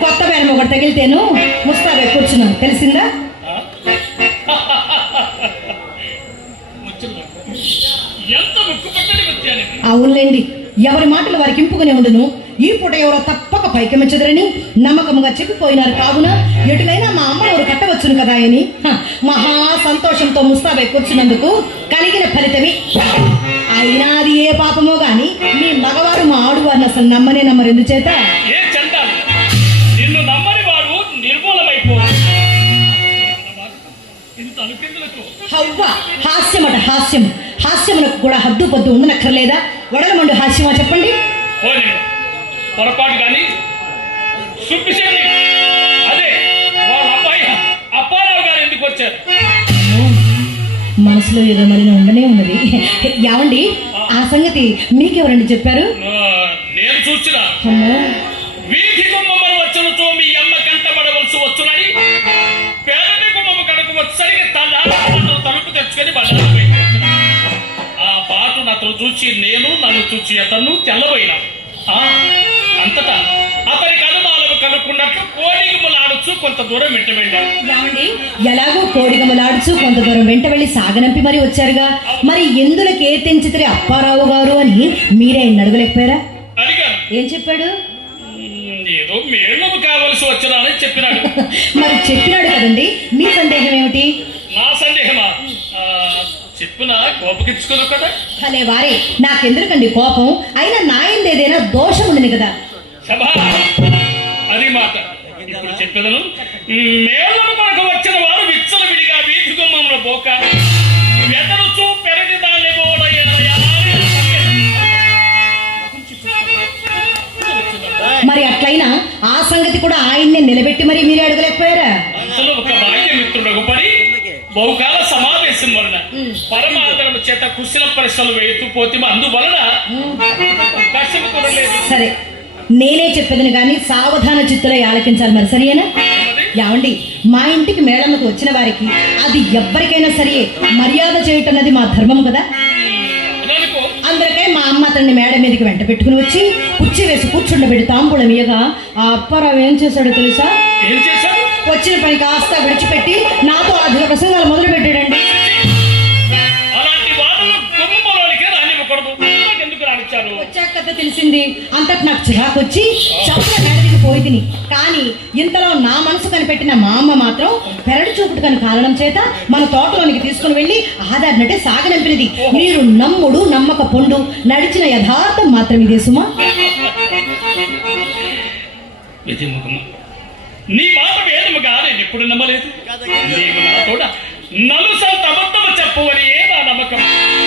కొత్త బ్యాన్ ఒకటి తగిలితేను ముస్తాబే కూర్చున్నాను, తెలిసిందా? అవునులేండి, ఎవరి మాటలు వారికి ఇంపుకునే ఉండును. ఈ పూట ఎవరో తప్పక పైకెమ్మించదరని నమ్మకముగా చెప్పిపోయినారు. కావున ఎటులైనా మా అమ్మ ఎవరు కట్టవచ్చును కదా అని మహా సంతోషంతో ముస్తాబై కూర్చున్నందుకు కలిగిన ఫలితమే. అయినా అది ఏ పాపమో గాని మీ మగవారు మా ఆడువారిని అసలు నమ్మనే నమ్మరు. ఎందుచేత హాస్యమట హాస్యం. హాస్యమునకు కూడా హద్దు పొద్దు ఉండనక్కర్లేదా? వడలమండు హాస్యమా చెప్పండి. పొరపాటు కానీ అదే వాళ్ళ అబ్బాయి అప్పారావు గారు ఎందుకు వచ్చారు? మనసులో ఏదో మరి ఉండనే ఉన్నది. యావండి, ఆ సంగతి మీకెవరండి చెప్పారు? నేను చూసినా వీధి గుమ్మమ్మను వచ్చునుతో మీ అమ్మ కంటబడవలసి వచ్చునని పేదటి గుమ్మమ్మ కనుక వచ్చరికి తలుపు తెచ్చుకొని బజారు. ఆ పాటు అతను చూసి నన్ను చూసి అతను తెల్లబోయినా. అంతటా అతనికి అనుమానం కనుక్కున్నట్లు కోడిగములాడుచు కొంత దూరం వెంట వెళ్ళారు. ఎలాగో కోడిగములాడుచు కొంత దూరం వెంట వెళ్ళి సాగనంపి మరి వచ్చారుగా, మరి ఎందులకి ఏ తెంచితే అప్పారావు గారు అని మీరే అడగలేకపోయారా? అడిగాను. ఏం చెప్పాడు? ఏదో మేళము కావలసి వచ్చినానని చెప్పినాడు. మరి చెప్పినాడు కదండి, మీ సందేహం ఏమిటి? నా సందేహమా? చెప్పిన కోపగించుకోను కదా. అలే వారే, నాకెందుకండి కోపం? అయినా నా ఏదైనా దోషం ఉండదు కదా. అది మాట. ఇప్పుడు చెప్పేదను, మేళము కొరకు వచ్చిన వారు విచ్చల విడిగా వీధి గుమ్మంలో పోక వెదరుచు పెరటి దాన్ని మరి అట్లయినా ఆ సంగతి కూడా ఆయన్నే నిలబెట్టి మరి మీరే అడగలేకపోయారా? అందులో ఒక బాహ్య మిత్రుడు పడి బహుకాల సమావేశం వలన పరమాదరము చేత కుశల పరీక్షలు వేస్తూ పోతే అందువలన సరే, నేనే చెప్పేదని కానీ సావధాన చిత్తులో ఆలకించాలి. మరి సరియేనా? యావండి, మా ఇంటికి మేళమ్మకు వచ్చిన వారికి అది ఎవ్వరికైనా సరే మర్యాద చేయటం అన్నది మా ధర్మం కదా. అందరికీ మా అమ్మ అతన్ని మేడ మీదకి వెంట పెట్టుకుని వచ్చి కుర్చీ వేసి కూర్చుండబెట్టి తాంబూలం ఇయ్యగా ఆ అప్పారావు ఏం చేశాడో తెలుసా? వచ్చిన పని కాస్త విడిచిపెట్టి నాతో అధిక ప్రసంగాలు మొదలు పెట్టాడండి. వచ్చాక తెలిసింది. అంతటి నాకు చిరాకు వచ్చి చప్పున మేడదికి పోయి తిని, కానీ ఇంతలో నా మనసు కనిపెట్టిన మా అమ్మ మాత్రం పెరడు చూపుడు కాని కారణం చేత మన తోటలోనికి తీసుకుని వెళ్ళి ఆధారినట్టే సాగనంపినది. మీరు నమ్ముడు నమ్మక పొండు, నడిచిన యథార్థం మాత్రం ఇదే సుమా. నీ మాట వేదముగా నేను ఎప్పుడు నమ్మలేదు. నీవు నా తోడ నలుసంత అబద్ధము చెప్పవని నా నమ్మకం.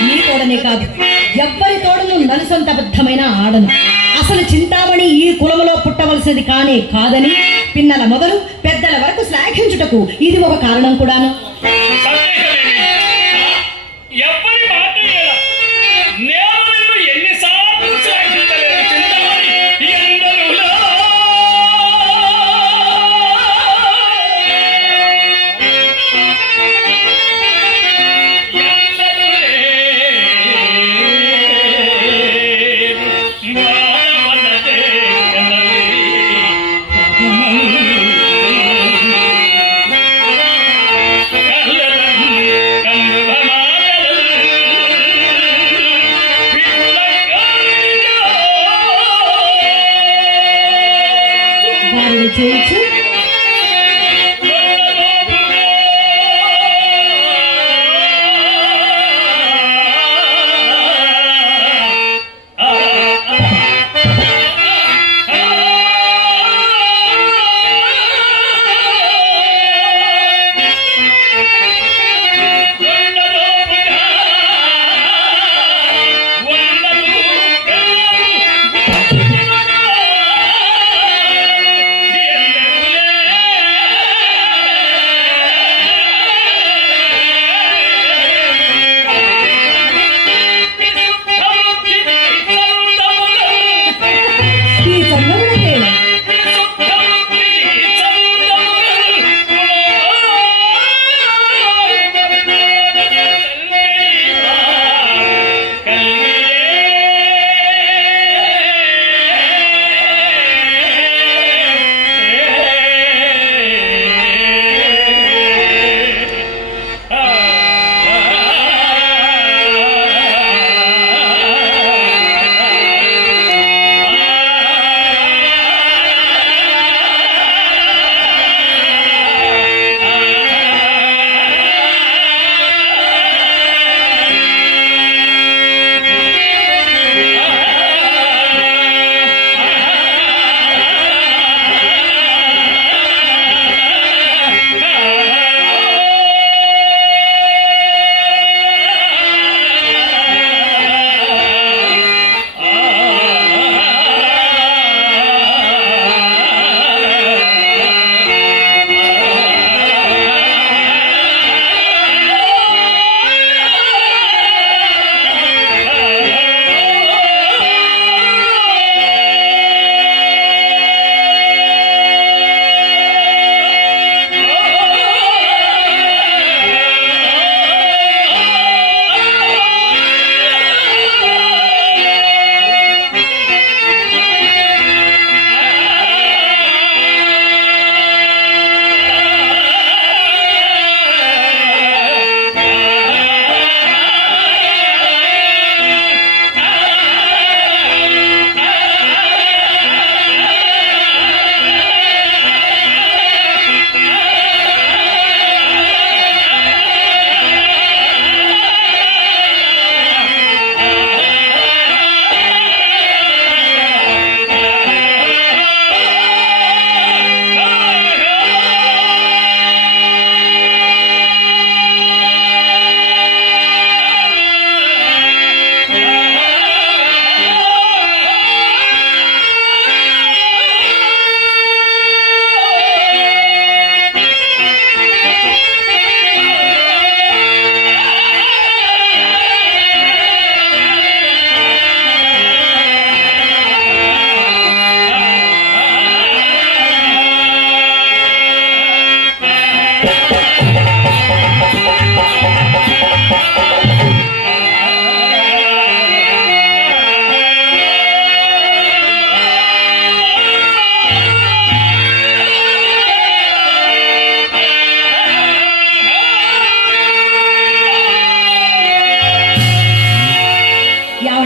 నీ తోడనే కాదు, ఎవ్వరి తోడను నలుసంత అబద్ధమైన ఆడను. అసలు చింతామణి ఈ కులములో పుట్టవలసింది కానే కాదని పిన్నల మొదలు పెద్దల వరకు శ్లాఘించుటకు ఇది ఒక కారణం కూడాను. ఎవరి మాట నేను నిన్ను ఎన్నిసార్లు శ్లాఘించలేదు చింతామణి.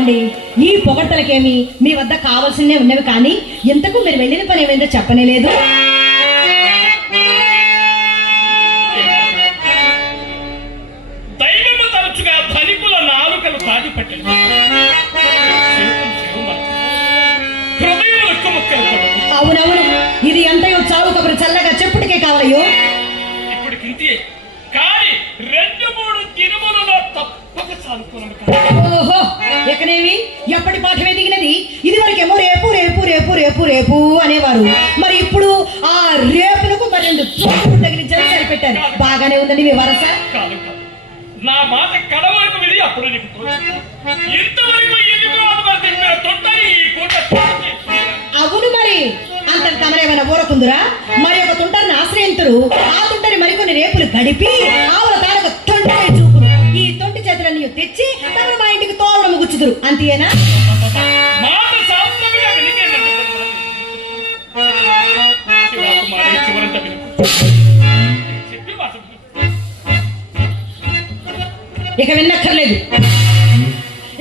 ఏమండి ఈ పొగడ్తలకేమి మీ వద్ద కావాల్సినవి ఉన్నవి కానీ ఇంతకు మీరు వెళ్ళిన పని ఏమైందో చెప్పనే లేదు. దైవము తరచుగా ధనికుల నాలుకలు తాగి పట్టింది, హృదయం ముక్కలు. అవునవును, ఇది ఎంతయో చావు కబురు చల్లగా చెప్పుటికే కావాలయ్యో. ఇప్పుడు కింతి కానీ 2-3 దినములలో తప్పక సానుకూలం. ఓహో, ఎక్కనేమి ఎప్పటి పాఠమే దిగినది. ఇది వరకేమో రేపు రేపు రేపు రేపు రేపు అనేవారు, మరి ఇప్పుడు ఆ రేపులకు మరి 2 చోట్లు తగిలించారు, సరిపెట్టారు. బాగానే ఉందండి మీ వరస. కాదు కాదు, నా మాట కడ వరకు విని అప్పుడు నీకు తోచింది. ఇంతవరకు ఎన్నికలు అమ్మగారు తిప్పిన తొట్టని ఈ పూట అవును, మరి అంతటి తమరేమైనా ఊరకుందురా? మరి ఒక తుంటరిని ఆశ్రయింతురు, ఆ తుంటరి మరికొన్ని రేపులు గడిపి ఆవుల తారక తొంటి చూపును ఈ తొంటి చేతులన్నీ తెచ్చి తమరు మా ఇంటికి తోవడం గుచ్చుదురు, అంతేనా? మాట శాస్త్రముగా వెలిగేనండి. చివరంత వినుకు చెప్పి మాట ఇక విన్నక్కర్లేదు,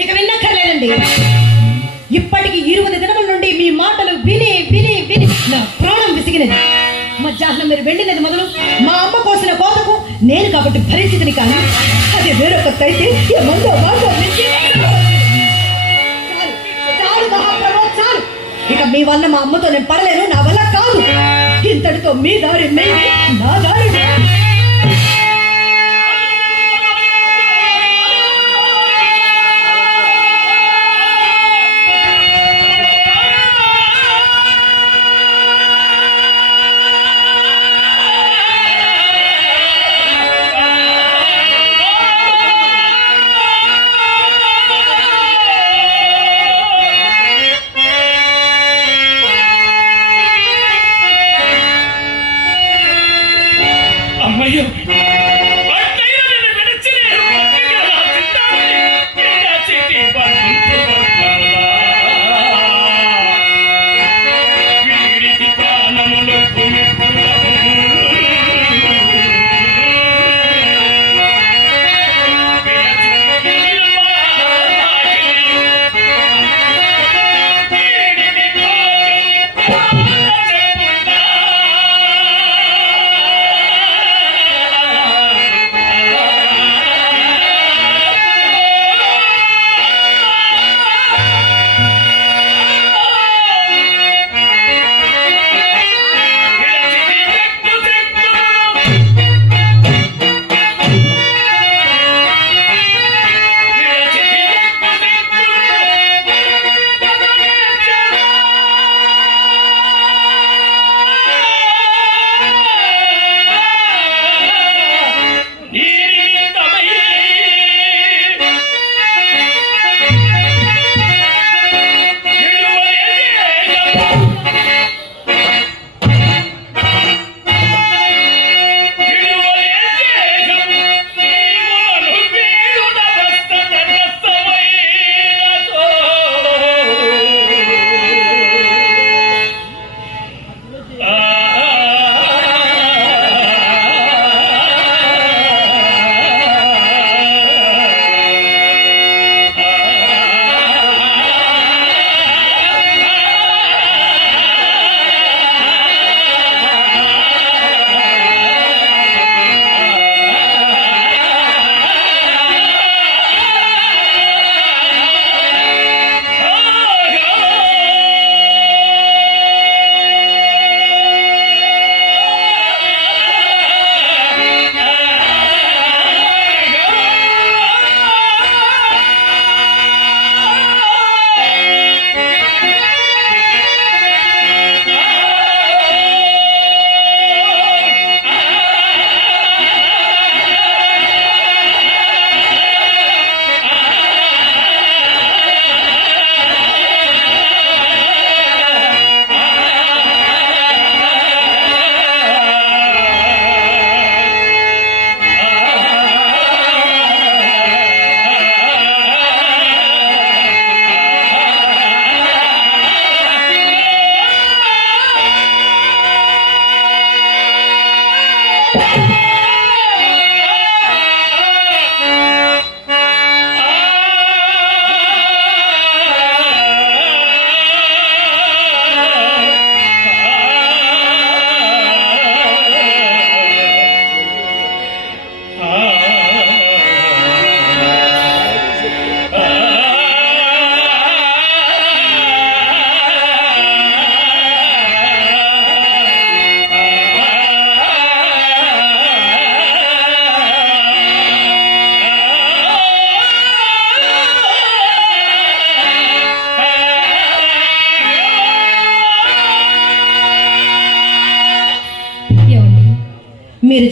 ఇక విన్నక్కర్లేదండి. ఇప్పటికి 20 దినముల నుండి మీ మాటలు విని విని విని నా ప్రాణం విసిగినది. మధ్యాహ్నం మీరు వెళ్ళినది మొదలు మా అమ్మ కోసిన కోతకు నేను కాబట్టి భరించింది, కానీ అది వేరొక అయితే చాలు మహాప్రభు, చాలు. ఇక మీ వల్ల మా అమ్మతో నేను పడలేను, నా వల్ల కాదు. ఇంతటితో మీ దారి మేమి, నా దారి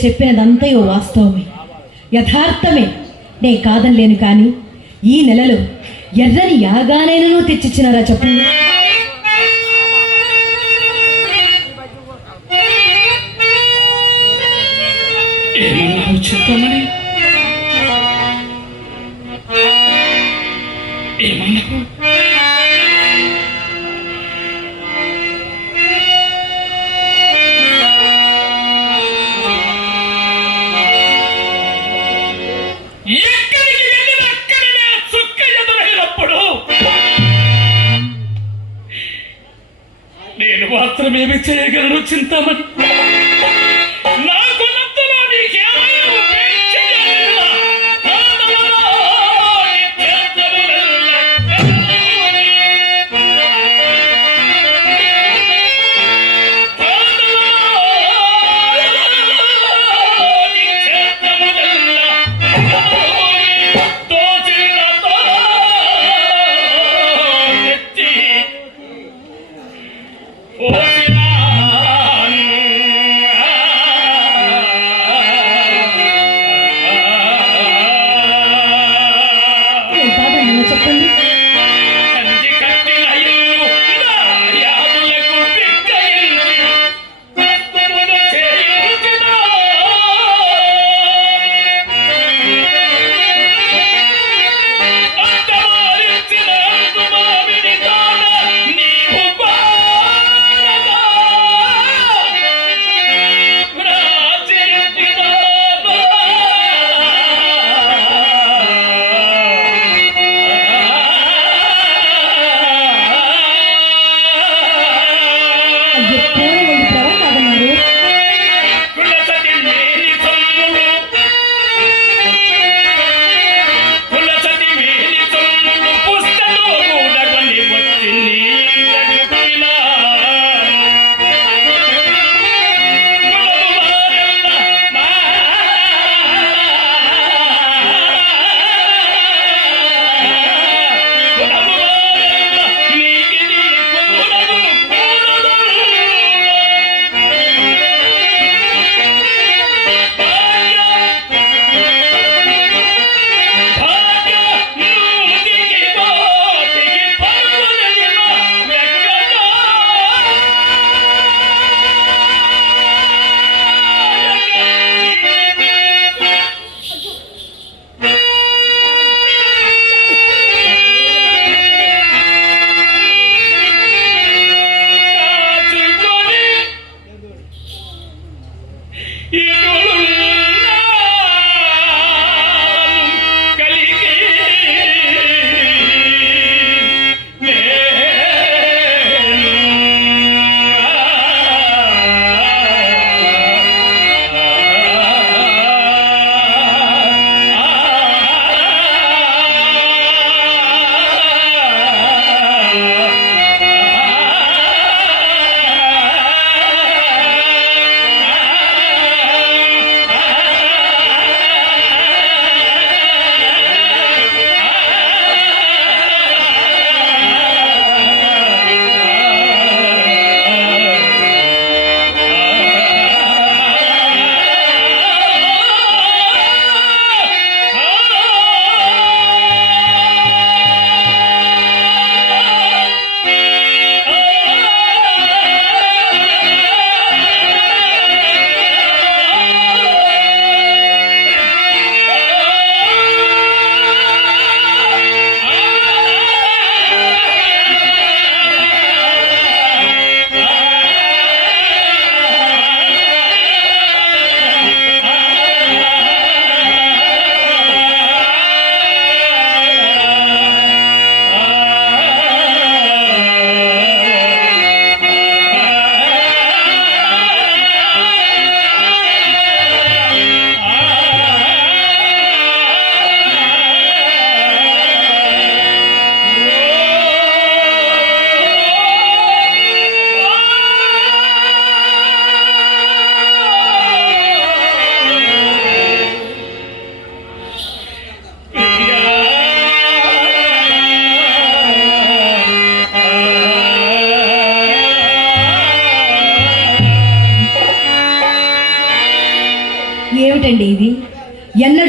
చెప్పినదంతయో వాస్తవమే, యథార్థమే. నే కాదనలేను, కానీ ఈ నెలలో ఎర్రని యాగానైనను తెచ్చిచ్చినారా చెప్పండి. ఏమన్నావు చింతామణి? ఏమన్నావు? ఎక్కడికి వెళ్ళిన అక్కడనే చుక్క ఎదురైనప్పుడు నేను మాత్రమేమి చేయగలను చింతామణి? నాకున్నంతలో నీకేమైనా ఉపేక్షించగలనా? ఓ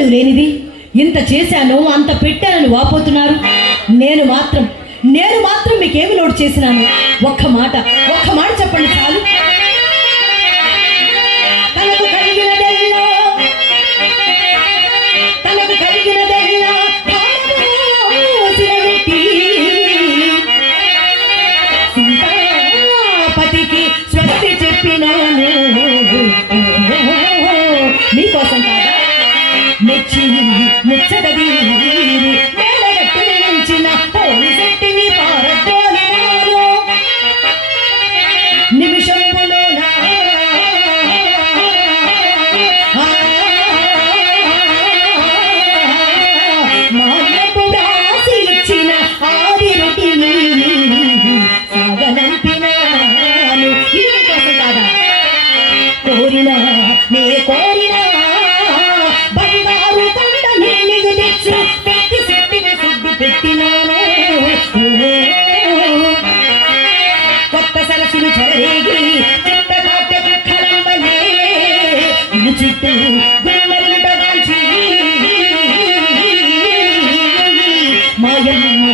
విలువ లేనిది ఇంత చేశాను అంత పెట్టానని వాపోతున్నారు. నేను మాత్రం మీకేమి లోటు చేసినాను? ఒక్క మాట చెప్పండి చాలు. తనకు కలిగినదెల్లా సీతాపతికి స్వస్తి చెప్పినాను. మీకోసం కాదా మెచ్చి ముచ్చటది మేడగట్టించిన పోలీసెట్టిని పారద్రోలినాను. నిమిషంలో మాయకు రాసి ఇచ్చిన ఆదిరుటిని సాగనంపినాను. ఇది మీకోసం కాదా? కోరినా బంగారు కొండ నీకు తెచ్చు పెట్టి సెట్టిన సుడ్డు పెట్టినాను. కొత్త సరస్సులు చెలరేగి చుట్ట కాట్య కుక్కలంబలే చుట్టూ గుమ్మరింటగాల్చి మాయమ్మ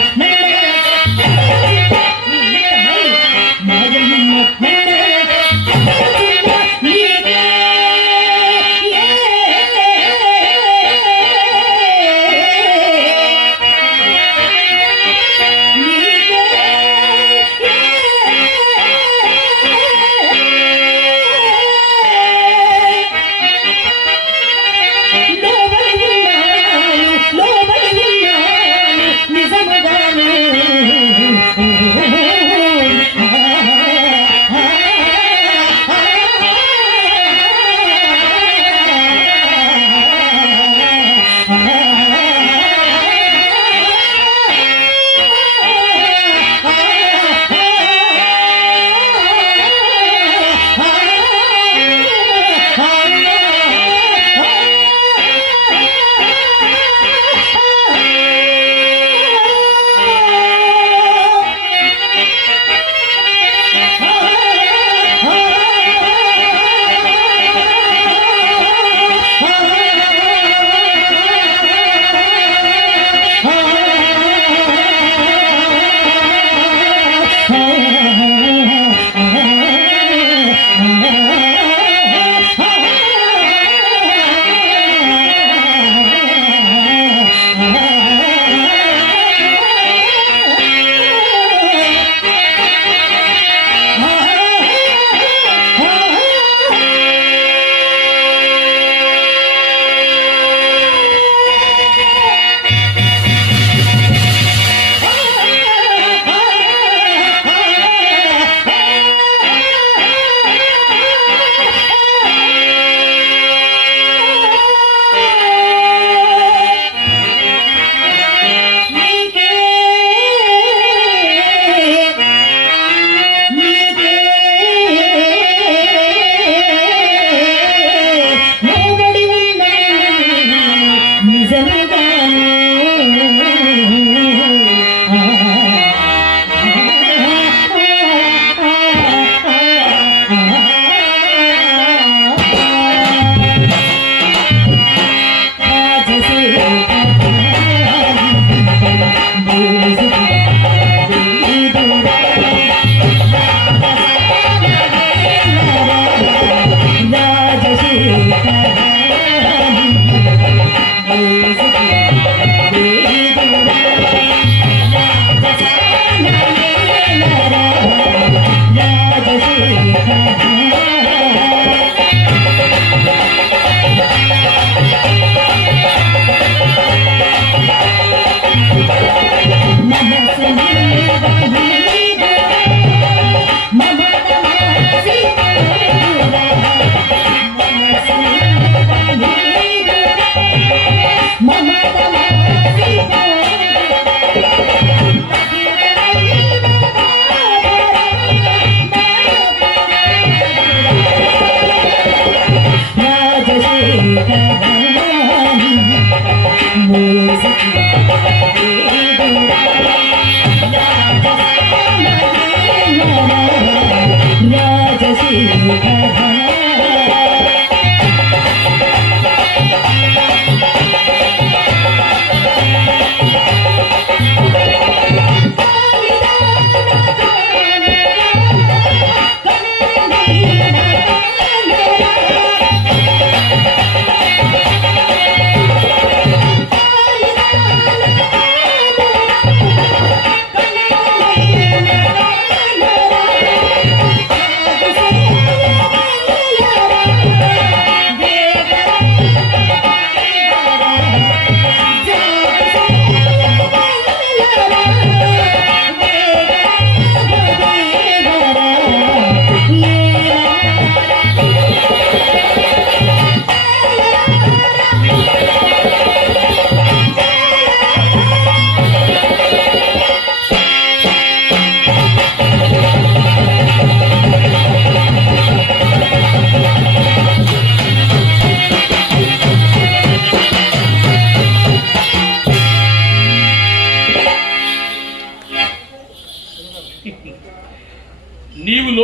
Thank you.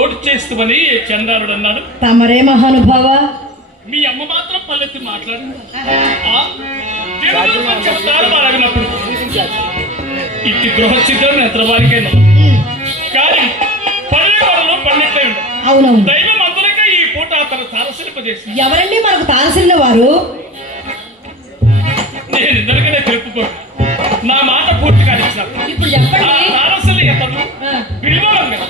తోడు చేస్తామని చందారుడు అన్నాడు. తమరే మహానుభావ. మీ అమ్మ మాత్రం పల్లెత్తి మాట్లాడింది. చెప్తారు అలాగినప్పుడు ఇట్టి గృహచిత్రం నేత్రవారికైనా కానీ పల్లెవాడలో పండితే అవునవును. దైవం అందరికీ ఈ పూట తన తారసలింపజేసి ఎవరండి మనకు తారసిల్లిన వారు? నేను ఇద్దరికనే తెలుపుకో నా మాట పూర్తిగా ఇచ్చాను. ఇప్పుడు చెప్పండి. తారసలి ఎతను బిల్వమంగళ.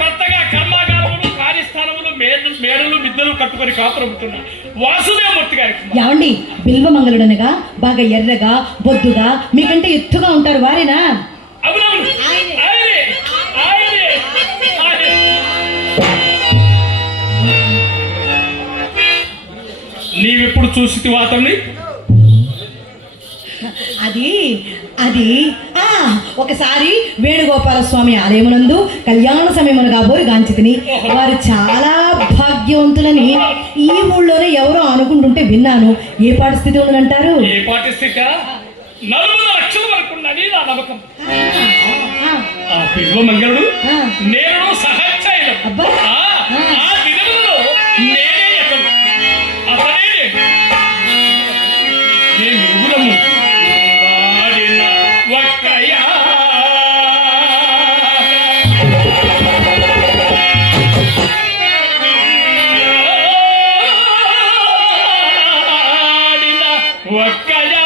కొత్తగా కర్మాగారములు కార్యస్థానములు మేడలు మిద్దెలు కట్టుకొని కాపురముతున్నారు వాసుదేవమూర్తి గారికి. ఏమండి బిల్వమంగళుడనగా బాగా ఎర్రగా బొద్దుగా మీకంటే ఎత్తుగా ఉంటారు వారేనా? అవునవును ఆయనే. నీవెప్పుడు చూసి వాతని అది అది ఒకసారి వేణుగోపాల స్వామి ఆలయమునందు కళ్యాణ సమయమును కాబోరు గాంచితిని. వారు చాలా భాగ్యవంతులని ఈ ఊళ్ళోనే ఎవరో అనుకుంటుంటే విన్నాను. ఏ పాటి స్థితి ఉందంటారు? ఏ పాటి స్థితి 40 లక్షల వరకు ఉన్నది నా నమ్మకం. ఆ బిల్వమంగళుడు నేను సహాయం అబ్బా ఆ దినములలో నేనే ఎతను అతనే నేను ఇరువురము వాడిన ఒక్కయా ఒక్కయా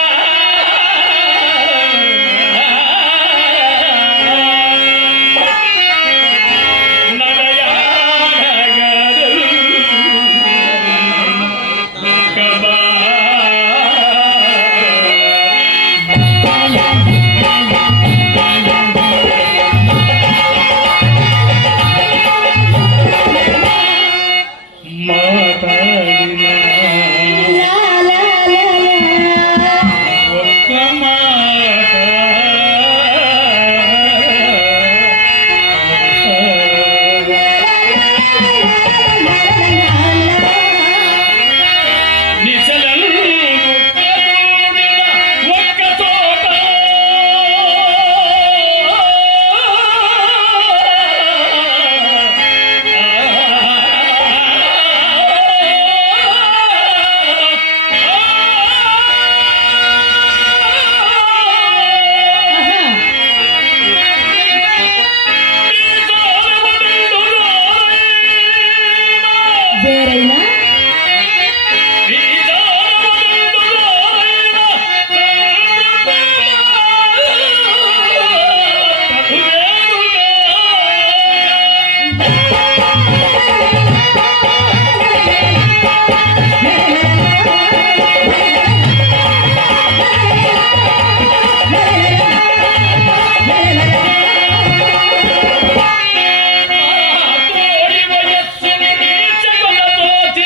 వేరైనా తోడి వయస్సు నీచగొనదోచి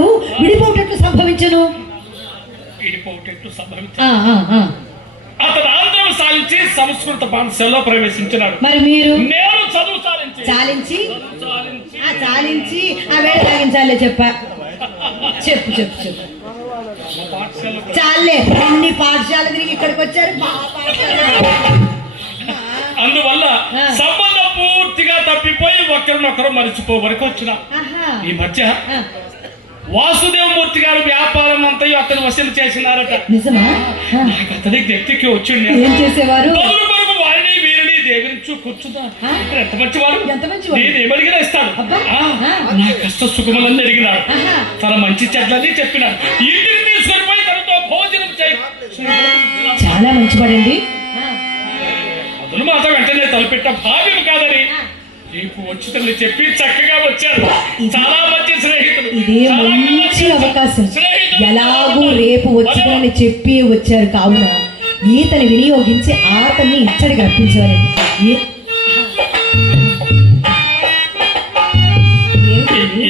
ఇద్దరు విడిపోటట్లు సంభవించను. విడిపోటట్లు సంభవించ ఆ, ఆ, ఆ. అతను ఆంధ్రం సాధించి సంస్కృత పాఠశాలలో ప్రవేశించినాడు. మరి మీరు నేను చదువు సాధించి చాలించి చాలించి చాలించి ఆ వేడ తాగించాలే చెప్ప చెప్పు చెప్పు చెప్పు పాఠశాలకు చాలే అన్ని పాఠశాల తిరిగి ఇక్కడికి వచ్చారు మా పాఠశాల. అందువల్ల ఆ. సంబంధం పూర్తిగా తప్పిపోయి ఒకరినొకరు మరిచిపోవరకు వచ్చిన ఆహా. ఈ మధ్య ఆ, వాసుదేవమూర్తి గారు వ్యాపారం అంతా అతను వసూలు చేసినారట. నిజమా? ఆ, నాకు అతనికి వ్యక్తికి వచ్చింది. ఏం చేసేవారు? బదులు కొరకు వారిని వీరిని దేవించు కూర్చుదా. ఆ? ఎంత మంచివాడు, ఎంత మంచివాడు. నేను ఏమడిగినా ఇస్తాడు. అబ్బా. ఆ, ఆ. నా కష్ట సుఖములన్నీ అడిగినాడు. ఆహా. తన మంచి చెడ్లని చెప్పినాడు. ఇంటికి తీసుకొని పోయి తనతో భోజనం చేయి. చాలా మంచివాడండి. ఆ, మొదలు మాట వెంటనే తలపెట్ట భావ్యం కాదని ఆ. రేపు వచ్చిందని చెప్పి చక్కగా వచ్చారు. చాలా మంచి స్నేహితులు. ఇదే చాలా మంచి అవకాశం. స్నేహితులు. ఎలాగూ రేపు వచ్చుదని చెప్పి వచ్చారు కావున ఈతని వినియోగించి ఆతన్ని ఇచ్చడికి రప్పించవాలండి.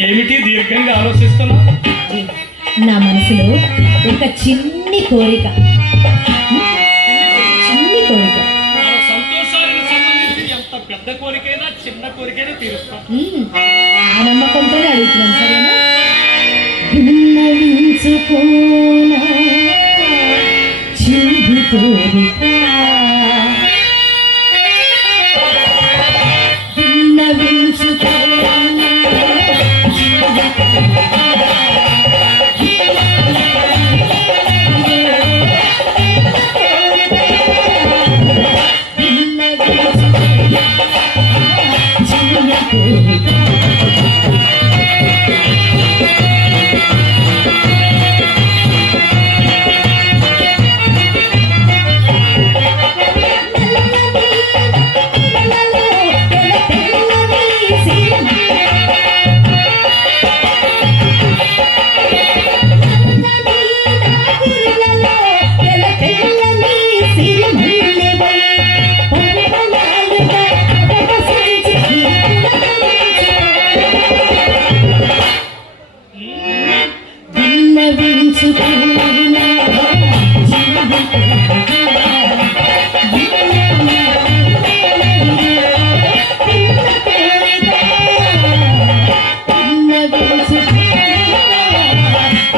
ఏమిటి దీర్ఘంగా ఆలోచిస్తున్నా? నా మనసులో ఒక చిన్ని కోరిక, చిన్ని కోరిక. మన సంతోషానికి సంబంధించి ఎంత పెద్ద కోరికైనా చిన్న కోరికైనా తీరుస్తాం. ఆ నమ్మకంతోనే అడుగుతున్నాను, సరేనా? విన్నవించుకోనా చిన్ని కోరిక, విన్నవించుకోనా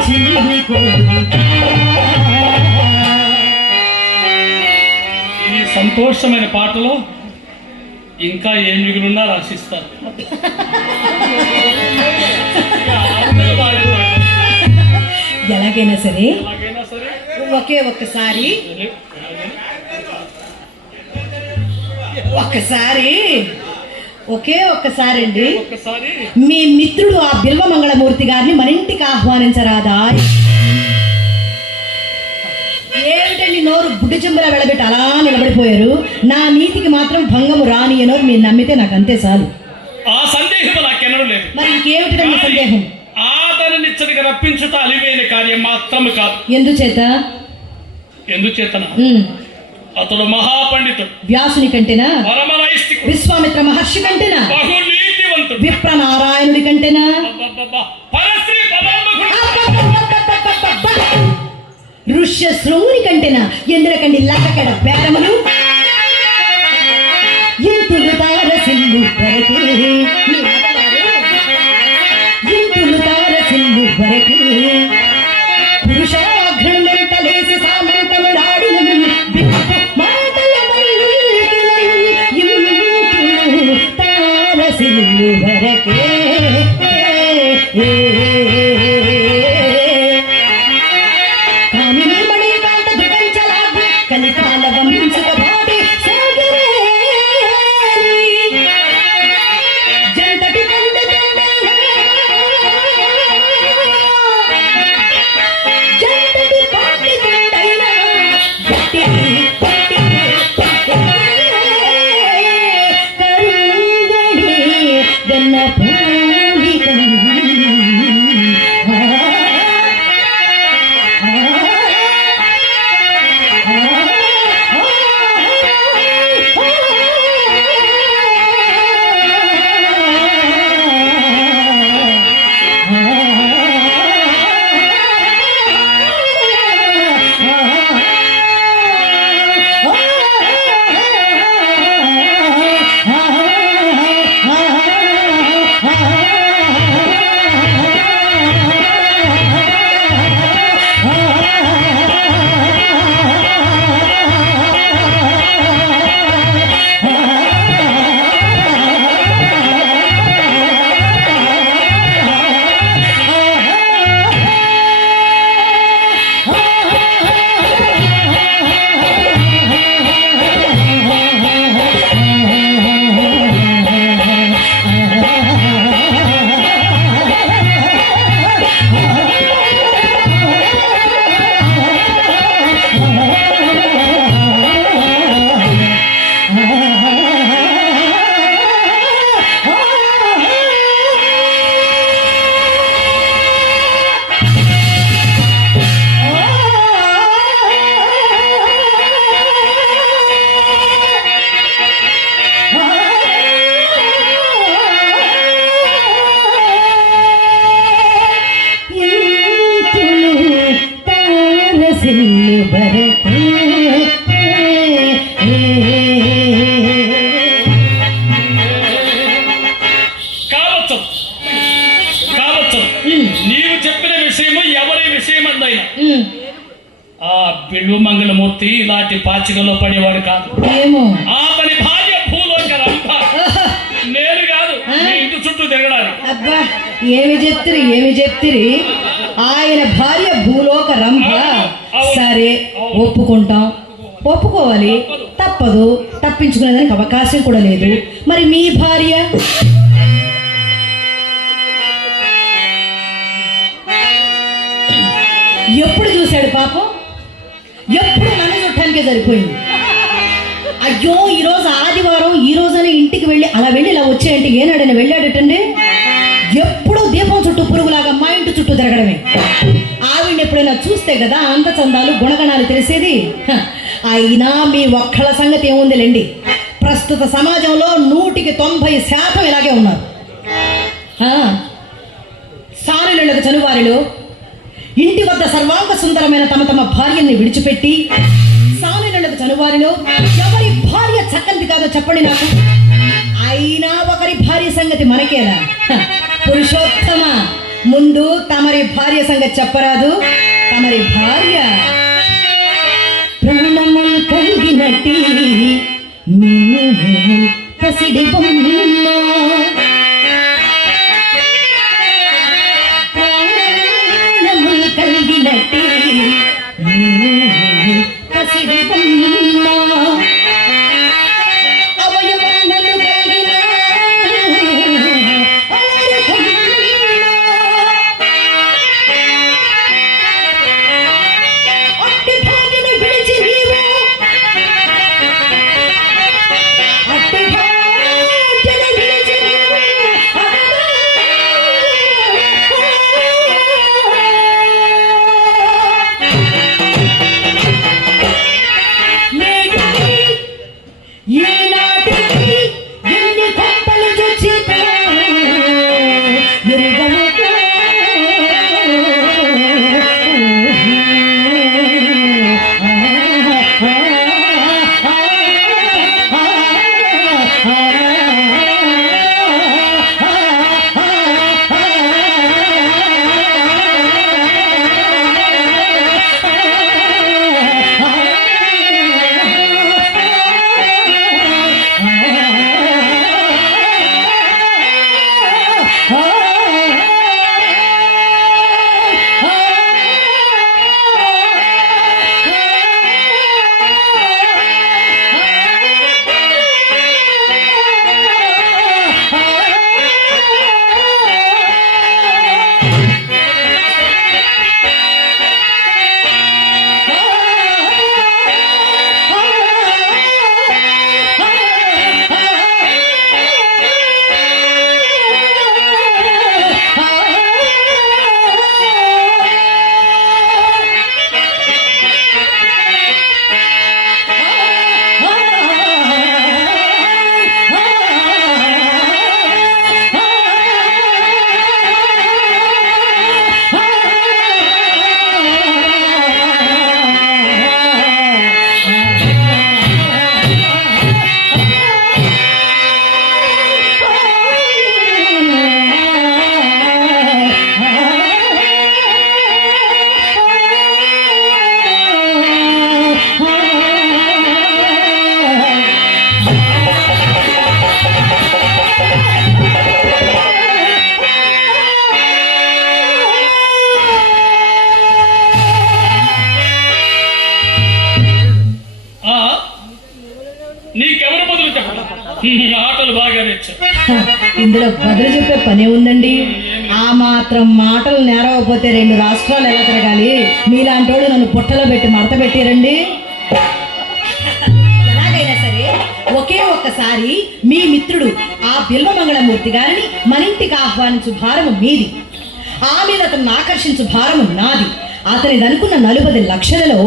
చిన్ని కోరిక. ఈ సంతోషమైన పాటలో ఇంకా ఏం మిగిలిన్నా రాసిస్తారు. ఎలాగైనా సరే ఎలాగైనా సరే ఒకే ఒక్కసారి ఒకే ఒక్కసారి అండి ఒక్కసారి మీ మిత్రుడు ఆ బిల్వమంగళమూర్తి గారిని మన ఇంటికి ఆహ్వానించరాదా? ఏమిటండి నోరు బుడ్డి చెంబులా వెళ్ళబెట్టి అలా నిలబడిపోయారు? నా నీతికి మాత్రం భంగము రానియనో మీరు నమ్మితే నాకు అంతే చాలు. ఆ సందేహం నాకెన్నడూ లేదు. మరి ఇంకేమిటి మీ సందేహం? ఆదరణిచ్చడిగా రప్పించుట అలివైన కార్యం మాత్రము కాదు. ఎందుచేత? ఎందుచేతన అతడు మహాపండితుడు, వ్యాసుని కంటేనా? పరమనైష్ఠికుడు, విశ్వామిత్ర మహర్షి కంటేనా? బహునీతివంతుడు, విప్రనారాయణుడి కంటేనా? పరశ్రీ పదామకుడు, ఋష్యశృంగుని కంటేనా? ఎందుకండి లక్కకడ బేరములు ఇంతులు తారసిల్లు వరకే, ఇంతులు తారసిల్లు వరకే పురుషాఘ్రం వెంటలేసి సామంతముడాడిన మాటల ఇంతులు తారసిల్లు వరకే. కలికాల వంశక బాటి జంతటి సిల్లు బరకు కావచ్చు కావచ్చు నీవు చెప్పిన విషయము ఎవరి విషయం అందైనా ఆ బిల్లు మంగళమూర్తి ఇలాంటి పాచికలో పడేవాడు కాదు. ఏమో అతని భార్య భూలోక రంభ. నేను కాదు మీ ఇంటి చుట్టూ తిరగడానికి. అబ్బా ఏమి చెప్తిరి ఆయన భార్య భూలోక రంభ. సరే ఒప్పుకుంటాం, ఒప్పుకోవాలి, తప్పదు, తప్పించుకునేదానికి అవకాశం కూడా లేదు. మరి మీ భార్య ఎప్పుడు చూశాడు పాపం? ఎప్పుడు నన్ను చుట్టానికే సరిపోయింది. అయ్యో ఈరోజు ఆదివారం, ఈ రోజునే ఇంటికి వెళ్ళి అలా వెళ్ళి ఇలా వచ్చాయంటే ఏనాడని వెళ్ళాడటండి. ఎప్పుడూ దీపం చుట్టూ పురుగులాగా మా ఇంటి చుట్టూ తిరగడమే. ఆవిడ్ని ఎప్పుడైనా చూస్తే కదా అంత చందాలు గుణగణాలు తెలిసేది. అయినా మీ ఒక్కళ్ళ సంగతి ఏముందిలేండి, ప్రస్తుత సమాజంలో 100% ఇలాగే ఉన్నారు. సానులకు చనువారిలో ఇంటి వద్ద సర్వాంగ సుందరమైన తమ తమ భార్యల్ని విడిచిపెట్టి సానులకు చనువారిలో ఎవరి భార్య చక్కనిది కాదో చెప్పండి నాకు. అయినా ఒకరి భార్య సంగతి మనకేలా? పురుషోత్తమ, ముందు తమరి భార్య సంగతి చెప్పరాదు. తమరి భార్య ప్రాణములు కలిగినట్టి పసిడి బొమ్మ, ప్రాణములు కలిగినట్టి పసిడి బొమ్మ, అవయవములు కలిగిన అట్టి భార్యను విడిచి నీవు, అట్టి భార్యను విడిచి నీవు ఈనాటికి ఎన్ని కొంపలు చూచినా ఎరుగవుగా. నీకెవరు బదులు చెప్పడం? మాటలు బాగా నేర్చా. ఇందులో బదులు చెప్పే పనే ఉందండి. ఆ మాత్రం మాటలు నేరవకపోతే 2 రాష్ట్రాలు ఎలా తిరగాలి? మీలాంటి వాళ్ళు నన్ను పుట్టలో పెట్టి మడత పెట్టారండి. ఎలాగైనా సరే ఒకే ఒక్కసారి మీ మిత్రుడు ఆ బిల్వమంగళమూర్తి గారిని మన ఇంటికి ఆహ్వానించు భారము మీది, ఆ మీద అతను ఆకర్షించు భారము నాది. అతనిది అనుకున్న 40 లక్షలలో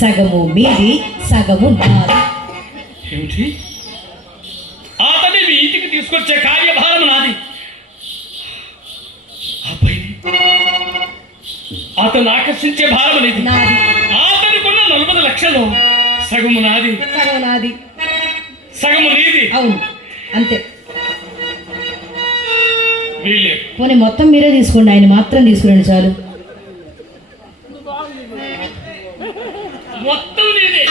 సగము మీది, సగము నాది. ఏమిటి? అతని మీ ఇంటికి తీసుకొచ్చే కార్యభారం నాది. అతను ఆకర్షించే భారం అనేది నాది. 40 లక్షలు సగము నాది, సగం నాది, సగము నీది. అవును అంతే. వీళ్ళే పోనీ మొత్తం మీరే తీసుకోండి, ఆయన మాత్రం తీసుకురండి చాలు. మొత్తం నీదే.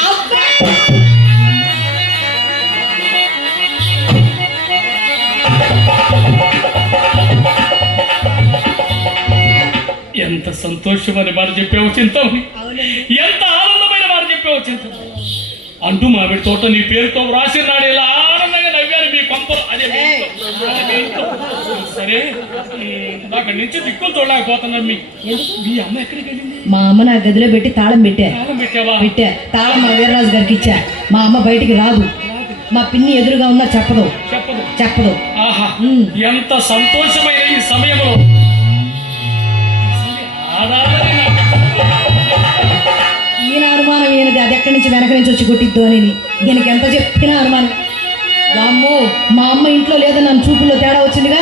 ఎంత సంతోషమని మాట చెప్పావు చింతమని, ఎంత ఆనందమైన మాట చెప్పావు చింతమని. అంటూ మామిడి తోట నీ పేరుతో వ్రాసినాడు. ఇలా ఆనందంగా నవ్వారు మీ పంపలు. అదే మీ ఇంట్లో. సరే, అక్కడి నుంచి దిక్కులు చూడలేకపోతున్నాం. మీ అమ్మ ఎక్కడికి వెళ్ళింది? మా అమ్మ నా గదిలో పెట్టి తాళం పెట్టా. తాళం పెట్టావా? పెట్టా. తాళం మా వీర్రాజు గారికి ఇచ్చా. మా అమ్మ బయటికి రాదు. మా పిన్ని ఎదురుగా ఉన్నా చెప్పదు. చెప్పదు. ఆహా, ఎంత సంతోషమైన ఈ సమయంలో ఈయన అనుమానం ఈయనది, అది ఎక్కడి నుంచి వెనక నుంచి వచ్చి కొట్టిద్దు అని. దీనికి ఎంత చెప్పినా అనుమానం. వామ్మో, మా అమ్మ ఇంట్లో లేదని నన్ను చూపుల్లో తేడా వచ్చిందిగా.